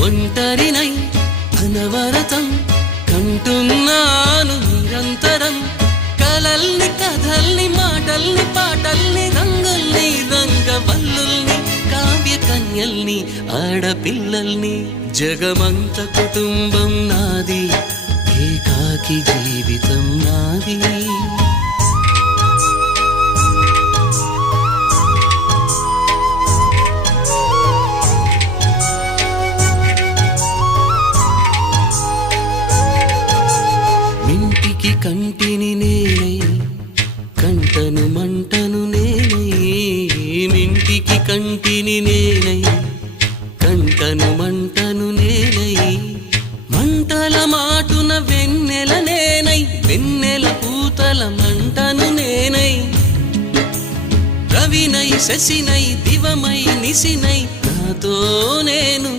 ఒంటరినై అనవరతం కంటున్నాను నిరంతరం కలల్ని కథల్ని మాటల్ని పాటల్ని రంగుల్ని రంగవల్లుల్ని కావ్య కన్యల్ని ఆడపిల్లల్ని జగమంత కుటుంబం నాది ఏకాకి జీవితం నాది ఇంటికి కంటిని నేనై కంటను మంటను నేనై ఇంటికి కంటిని నేనై కంటను మంటను నేనై మంటల మాటున వెన్నెల నేనై వెన్నెల పూతల మంటను నేనై రవినై శశినై దివమై నిశినై నాతో నేను